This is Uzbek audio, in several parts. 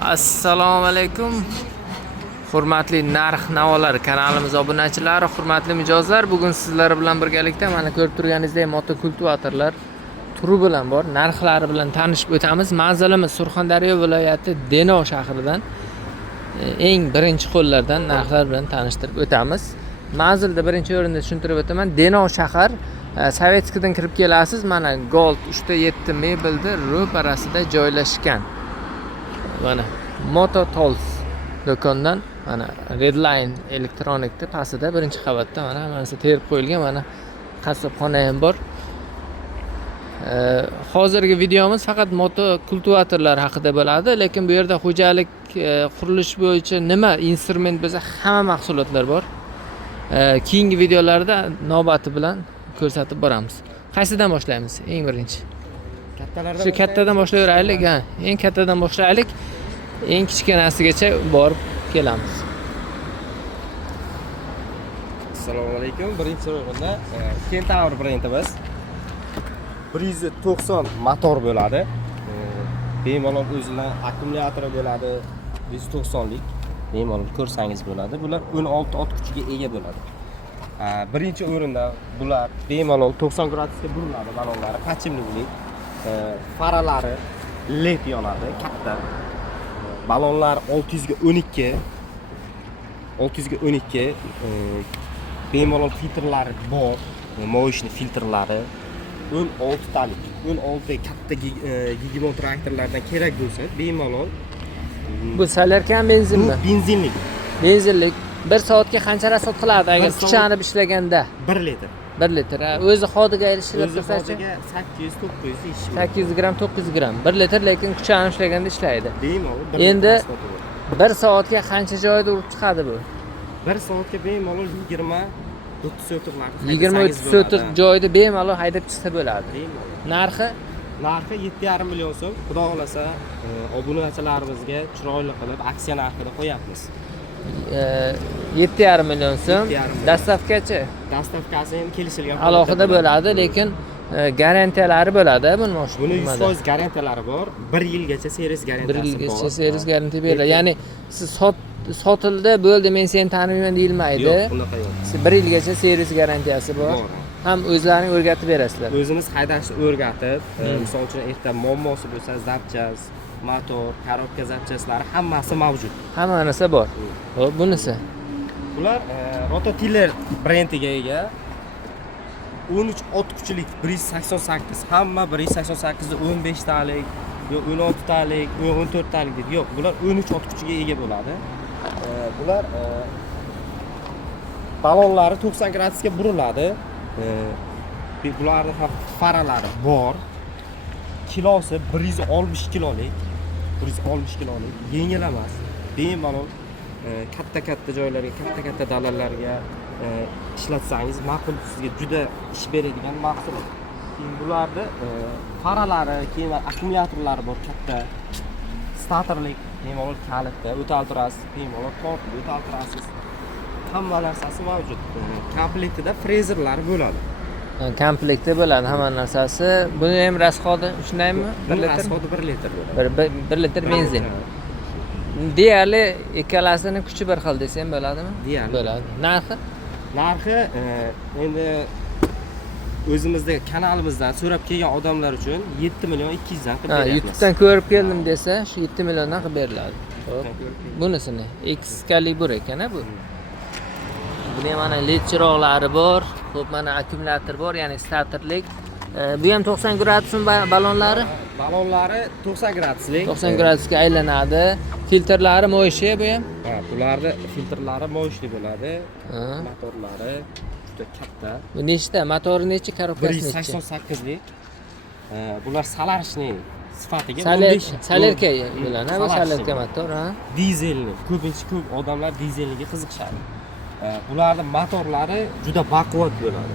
Assalomu alaykum. Hurmatli narx navolar kanalimiz obunachilari, hurmatli mijozlar, bugun sizlar bilan birgalikda mana ko'rib turganingizdek motokultivatorlar turi bilan bor, narxlari bilan tanishib o'tamiz. Manzilimiz Surxondaryo viloyati Denov shahridan eng birinchi qo'llardan narxlar bilan tanishtirib o'tamiz. Manzilda birinchi o'rinda tushuntirib o'taman. Denov shahar, Sovetskidan kirib kelasiz. Mana Gold 3.7 mebelda ro'parasida joylashgan. Mana Moto Tools do'kondan mana Redline elektronikda pastida birinchi qavatda mana hammasi terib qo'yilgan. Mana qassobxona ham bor. Hozirgi videomiz faqat moto kultivatorlar haqida bo'ladi, lekin bu yerda xo'jalik qurilish bo'yicha nima instrument bo'lsa hamma mahsulotlar bor. Keyingi videolarda navbati bilan ko'rsatib boramiz. Qaysidan boshlaymiz? Eng birinchi. Kattalardan Shu kattadan boshlayveraylik, ha. Eng kattadan boshlaylik. Eng kichkinasigacha borib kelamiz. Assalomu alaykum. Birinchi o'rinda Kentaur brendimiz 190 motor bo'ladi. Bemalol o'zidan akkumulyatori bo'ladi. 190lik. Bemalol ko'rsangiz bo'ladi. Bular 16 ot kuchiga ega bo'ladi. Birinchi o'rinda bular bemalol 90 gradusga buriladi balonlari, pachimlilik. Faralari LED yonadi, katta. Balonlar 612 bemalol filtrlari bor, moishni filtrlari 16 talik, 16 katta gigimon traktorlardan kerak bo'lsa bemalol. Bu salarkan benzinmi? Bu benzinlik. Benzinlik 1 soatga qancha rasxod qiladi agar kuchanib ishlaganda? 1 litr. 1 litr. O'zi xodiga ishlab O'zi tursa-chi? hodiga 800-900 ish. 800 gram, 900 gram. 1 litr, lekin kuchanib ishlaganda ishlaydi. Bemalol. Endi 1 soatga qancha joyda urib chiqadi bu? 1 soatga bemalol 20-30 so'tiqlar. 20-30 so'tiq joyda bemalol haydab chiqsa bo'ladi. Narxi 7,5 million so'm. Xudo xolasa obunachilarimizga chiroyli qilib aksiya narxida qo'yapmiz. 7,5 million so'm. 7,5 Dastavkachi Dastavkasi ham kelishilgan. alohida bo'ladi, lekin garantiyalari bo'ladi buni Buni 100% garantiyalari bor. 1 yilgacha servis 1 garantiyasi bor. yilgacha servis garantiya beriladi. Ya'ni siz sotildi, bo'ldi, men seni tanimayman deyilmaydi. Yo'q, bunaqa yo'q. 1 yilgacha servis garantiyasi bor. Ham o'zlaring o'rgatib berasizlar. O'zimiz haydashni o'rgatib, misol uchun erta muammosi bo'lsa, zapchas, motor, korobka zapchaslari hammasi mavjud. Hamma narsa bor. Xo'p, bunisi Bular Rototiller brendiga ega. 13 ot kuchlik 188, hamma 188 da 15 talik, yo 16 talik, yo 14 talik deb yo'q. Bular 13 ot kuchiga ega bo'ladi. Bular balonlari 90 gradusga buriladi. Bularning ham faralari bor. Kilosi 160 kilolik. 160 kilolik. Yengil emas. Bemalol katta joylarga, katta dalillarga ishlatsangiz ma'qul, sizga juda ish beradigan mahsulot. Keyin bularda faralari, keyin akkumulyatorlari bor katta. Statorlik, bemalol kalitda o'taltirasiz, bemalol tortib o'taltirasiz. Hamma narsasi mavjud. Komplektida frezerlar bo'ladi. Komplektda bo'ladi hamma narsasi. Buni ham rasxodi shundaymi? 1 litr. Rasxodi 1 litr bo'ladi. 1 litr benzin. Deyarli ikkalasini kuchi bir xil desam bo'ladimi? Deyarli. Bo'ladi. Narxi Endi o'zimizda kanalimizdan so'rab kelgan odamlar uchun 7 million 200 dan qilib beryapmiz. YouTube'dan ko'rib keldim desa, shu 7 milliondan qilib beriladi. Xo'p. Bunisini Excalibur ekan bu. Buni ham mana LED chiroqlari bor. Xo'p, mana akkumulyator bor, ya'ni statorlik. Bu ham 90 gradusmi balonlari? Balonlari 90 graduslik. 90 gradusga aylanadi. Filtrlari mo'yishi bu ham. Bularni filtrlari mo'yishli bo'ladi. Motorlari juda katta. Bu nechta? Motori necha, korobkasi necha? 188lik. Bular salarishni sifatiga salerka bilan, bu salerka motor, ha. Dizelni. Ko'p odamlar dizelniga qiziqishadi. Bularning motorlari juda baquvvat bo'ladi.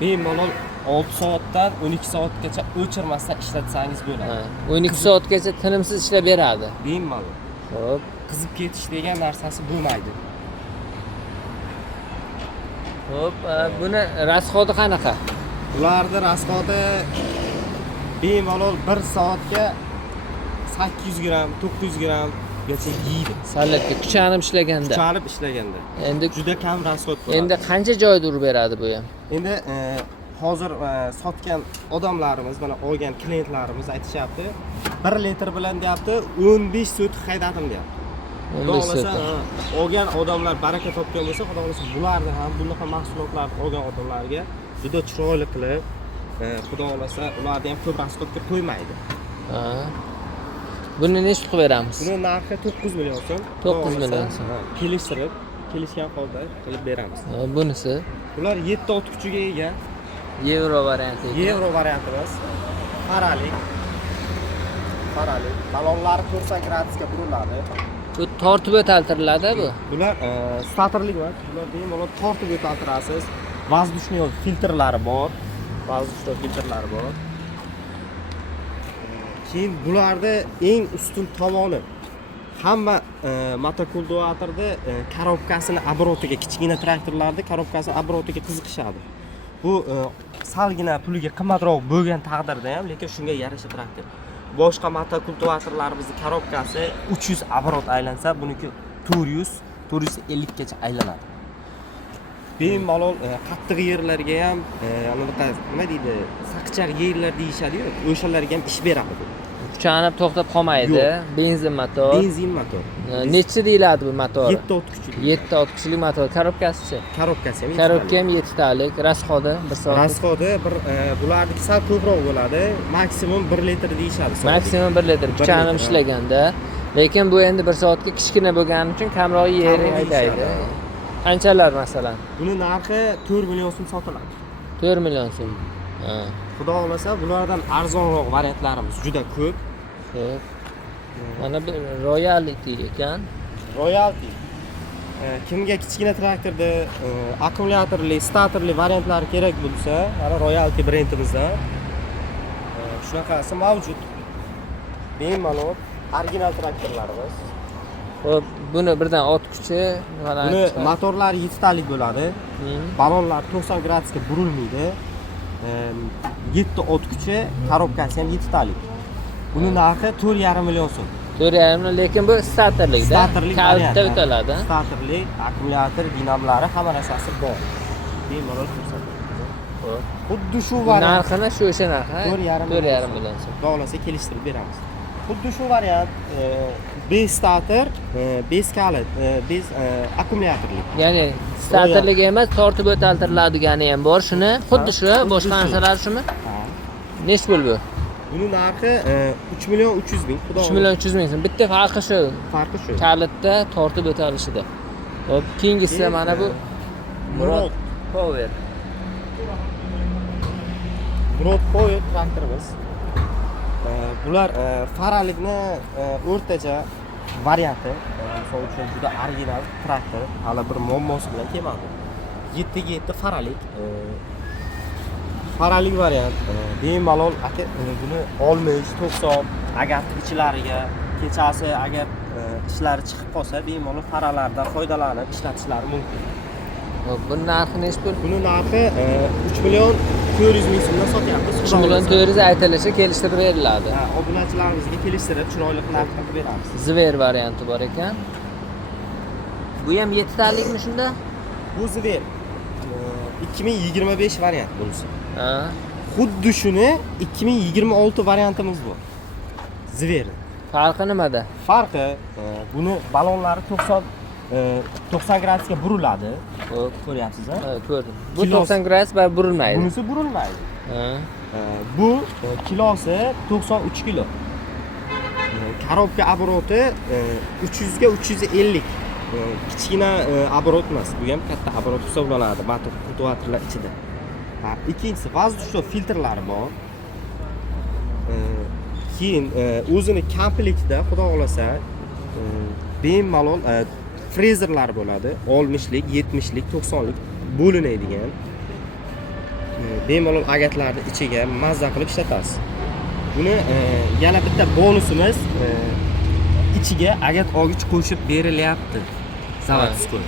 Bemalol 6 soatdan 12 soatgacha o'chirmasdan ishlatsangiz bo'ladi. 12 soatgacha tinimsiz ishlab beradi. Bemalol. Xo'p. Qizib ketish degan narsasi bo'lmaydi. Xo'p, buni rasxodi qanaqa? Bularning rasxodi bemalol 1 soatga 800 gram, 900 gramgacha yeydi. Salatga kuchanib ishlaganda. Kuchanib ishlaganda. Endi Juda kam rasxod bo'ladi. endi qancha joyda urib beradi bu ham? Endi hozir sotgan odamlarimiz, mana olgan klientlarimiz aytishyapti, 1 litr bilan deyapti, 15 sut haydadim deyapti. 15 Xudo sut. xohlasa, olgan odamlar baraka topgan bo'lsa, xudo xohlasa bularni ham bunaqa mahsulotlarni olgan odamlarga juda chiroyli qilib, xudo xohlasa, ularni ham ko'p rasxodga qo'ymaydi. Ha. Buni nechta qilib beramiz? Buni narxi 9 million so'm. 9 million so'm. Kelishtirib, kelishgan holda qilib beramiz. Bunisi Ular 7 ot kuchiga ega. yevro varianti. Yevro variantimiz. Faralik. Balonlari 90 gradusga buriladi. Bu tortib o'taltiriladi bu. Bular statorlik emas. Bular bemalol tortib o'taltirasiz. Воздушный filtrlari bor. Keyin bularda eng ustun tomoni hamma motokultivatorda korobkasini oborotiga, kichkina traktorlarda korobkasini oborotiga qiziqishadi. Bu salgina puliga qimmatroq bo'lgan taqdirda ham, lekin shunga yarasha traktor. Boshqa motokultivatorlarimizning korobkasi 300 oborot aylansa, buniki 450 gacha aylanadi. Bemalol qattiq yerlarga ham, nima deydi, saqchaq yerlar deyishadi-ku, o'shalarga ham ish beradi bu. Kuchanib to'xtab qolmaydi. Benzin motor. Benzin motor. Necha deyiladi bu motor? 7 ot kuchli. 7 ot kuchli motor. Korobkasi-chi? Korobkasi ham. Korobka ham 7 talik. Rasxodi 1 soat. Rasxodi bularniki sal ko'proq bo'ladi. Maksimum 1 litr deyishadi. Maksimum 1 litr kuchanib ishlaganda. Lekin bu endi 1 soatga kichkina bo'lgani uchun kamroq yer haydaydi. Qanchalar masalan? Buni narxi 4 million so'm sotiladi. 4 million so'm. Ha. Xudo xolasa, bulardan arzonroq variantlarimiz juda ko'p. Xo'p. Mana bu Royalty ekan. Royalty. Kimga kichkina traktorda akkumulyatorli, statorli variantlari kerak bo'lsa, mana Royalty brendimizdan shunaqasi mavjud. Bemalol original traktorlarimiz. Xo'p, buni birdan ot kuchi mana Buni motorlari 7 talik bo'ladi. Balonlar 90 gradusga burilmaydi. 7 ot kuchi, korobkasi ham 7 talik. Buni narxi 4,5 million so'm. 4,5 million, lekin bu statorlikda. Statorlik Kalitda o'taladi. Statorlik, akkumulyator, dinamolari hamma narsasi bor. Bemalol ko'rsatadi. Xo'p. Xuddi shu variant. Narxini shu o'sha narxi. 4,5 million so'm. Xohlasa kelishtirib beramiz. Xuddi shu variant base starter, base kalit, base akkumulyatorli. Ya'ni statorligi emas, tortib o'taltiriladigani ham bor. Shuni xuddi shu, boshqa narsalar shumi? Ha. Nech pul bu? Buni narxi 3 million 300 ming. 3 million 300 ming so'm. Bitta farqi shu. Farqi shu. Kalitda tortib o'talishida. Hop, keyingisi mana bu Murod Power. Murod Power traktorimiz. Bular faralikni o'rtacha varianti. Misol uchun juda original traktor, hali bir muammosi bilan kelmadi. 7 ga 7 faralik. Faralik variant. Bemalol buni 60-90 agar ichlariga kechasi agar ishlari chiqib qolsa, bemalol faralardan foydalanib ishlatishlari mumkin. Hop, bu narxi nech pul? Buni narxi 3 million 400 ming so'mdan sotyapmiz. 3 million 400 aytilishi kelishtirib beriladi. Ha, obunachilarimizga kelishtirib chiroyli narx qilib beramiz. Zver varianti bor ekan. Bu ham 7 talikmi shunda? Bu Zver 2025 variant bunisi. Ha. Xuddi shuni 2026 variantimiz bor. Zver. Farqi nimada? Farqi buni balonlari 90 gradusga buriladi. Xo'p, Ko'ryapsiz-a? ha, ko'rdim. Bu 90 gradus va burilmaydi. Bunisi burilmaydi. Ha. Bu kilosi 93 kilo. Korobka oboroti 300 ga 350. Kichkina oborot emas, bu ham katta oborot hisoblanadi motor kultivatorlar ichida. Ikkinchisi воздушный filtrlari bor. Keyin o'zini komplektida xudo xolasa bemalol frezerlar bo'ladi. 60lik, 70lik, 90lik bo'linadigan. Bemalol agatlarni ichiga mazza qilib ishlatasiz. Buni yana bitta bonusimiz ichiga agat og'ich qo'shib berilyapti. Zavodskiy.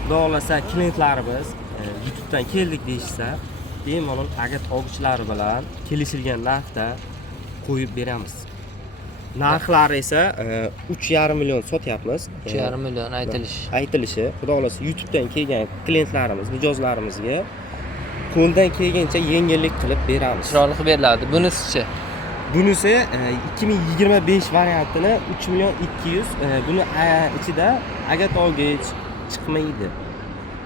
Xudo xolasa klientlarimiz YouTubedan keldik deyishsa, bemalol agat og'ichlari bilan kelishilgan narxda qo'yib beramiz. Narxlari esa 3,5 million sotyapmiz. 3,5 million Aytilishi, xudo xolasa YouTube'dan kelgan klientlarimiz, mijozlarimizga qo'ldan kelgancha yengillik qilib beramiz. chiroyli qilib beriladi. Bunisi-chi? Bunisi 2025 variantini 3 million 200. Buni ichida agatolgich chiqmaydi.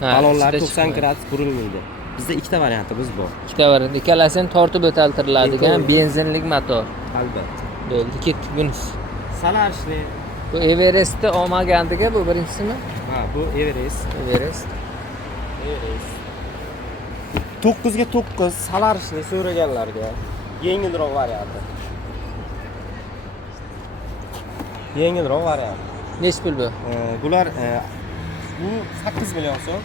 Balonlar 90 gradus burilmaydi. Bizda ikkita variantimiz bor. Ikkita variant. Ikkalasini tortib o'taltiriladigan benzinlik motor. Albatta. Bo'ldi, ketdik bunisi. Salarishli. Bu Everest'ni olmagandiga bu birinchisimi? Ha, bu Everest. Everest. 9 ga 9 salarishli so'raganlarga yengilroq varianti. Yengilroq variant. Nech pul bu? Bular bu 8 million so'm.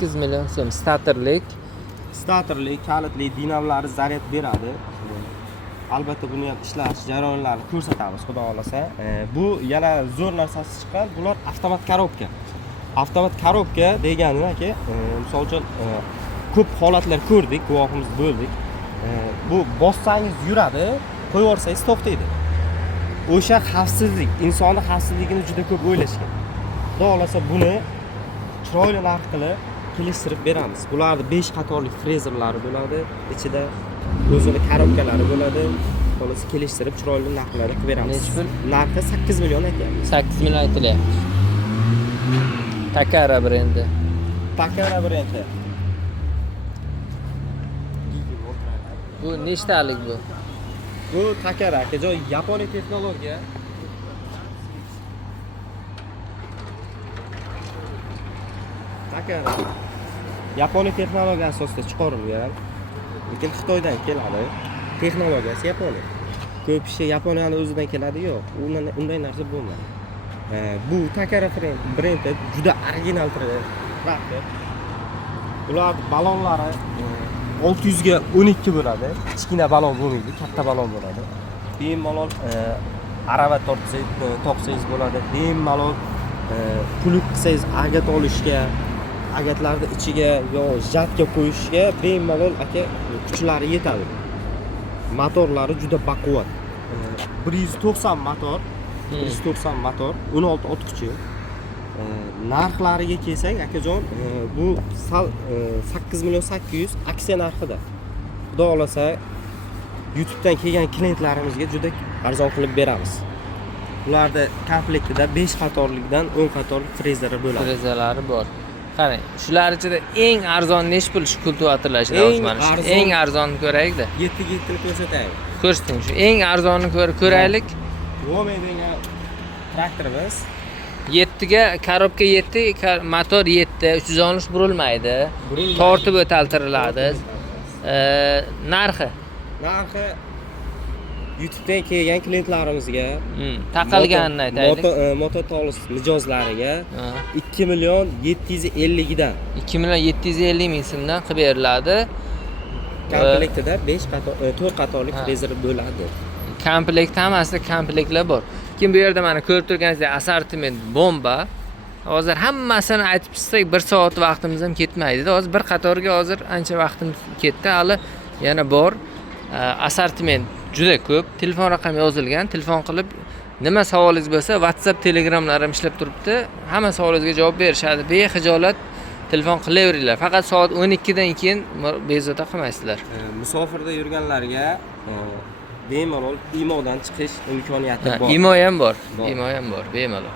8 million so'm. Starterli, kalitli, dinamolari zaryad beradi. Albatta buni ham ishlash jarayonlarini ko'rsatamiz, xudo xolasa. Bu yana zo'r narsasi chiqqan. Bular avtomat korobka. Avtomat korobka degani aka, misol uchun ko'p holatlar ko'rdik, guvohimiz bo'ldik. Bu bossangiz yuradi, qo'yib yuborsangiz to'xtaydi. O'sha xavfsizlik, insonni xavfsizligini juda ko'p o'ylashgan. Xudo xolasa buni chiroyli narx qilib kelishtirib beramiz. Bularda 5 qatorli frezerlari bo'ladi, ichida o'zini korobkalari bo'ladi. Xolos kelishtirib chiroyli narxlarda qilib beramiz. Nech pul? Narxi 8 million aytyapmiz. 8 million aytilyapti. Takara brendi. Takara brendi. Bu nechtalik bu? Bu Takara aka, joy Yaponiya texnologiya. Takara. Yaponiya texnologiya asosida chiqarilgan. Lekin Xitoydan keladi. Texnologiyasi Yaponiya. Ko'p ishi Yaponiyaning o'zidan keladi, yo'q. Unday narsa bo'lmaydi. Bu Takara brendi juda original traktor. Ular balonlari 600 ga 12 bo'ladi. Kichkina balon bo'lmaydi, katta balon bo'ladi. Bemalol arava tortsangiz bo'ladi. Bemalol puluk qilsangiz agat olishga, agatlarni ichiga yo jatga qo'yishga bemalol aka kuchlari yetadi. Motorlari juda baquvvat. 190 motor, 190 motor, 16 ot kuchi. Narxlariga kelsak, akajon, bu 8 million 800 aksiya narxida. Xudo xolasa YouTube'dan kelgan klientlarimizga juda arzon qilib beramiz. Ularda komplektida 5 qatorlikdan 10 qatorlik frezeri bo'ladi. Frezerlari bor. Qarang, shular ichida eng arzon nech pul shu kultivatorlar ichida hozir mana shu. Eng arzonni ko'raylik-da. 7 ga 7 ko'rsataylik. Ko'rsating shu. Eng arzonni ko'raylik. Women degan traktorimiz 7 ga korobka 7, motor 7, 360 burilmaydi. Tortib o'taltiriladi. Narxi YouTube'dan kelgan klientlarimizga taqalganini aytaylik. Mototolis mijozlariga 2 million 750 dan 2 million 750 ming so'mdan qilib beriladi. Komplektida 4 qatorlik frezer bo'ladi. Komplekt hammasida komplektlar bor. Kim bu yerda mana ko'rib turganingizdek assortiment bomba. Hozir hammasini aytib chiqsak 1 soat vaqtimiz ham ketmaydi. Hozir bir qatorga hozir ancha vaqtimiz ketdi. Hali yana bor. Assortiment juda ko'p. Telefon raqami yozilgan. Telefon qilib nima savolingiz bo'lsa, WhatsApp, Telegramlar ham ishlab turibdi. Hamma savolingizga javob berishadi. Bexijolat telefon qilaveringlar. Faqat soat 12 dan keyin bezovta qilmaysizlar. Musofirda yurganlarga bemalol IMOdan chiqish imkoniyati bor. IMO ham bor. IMO ham bor, bemalol.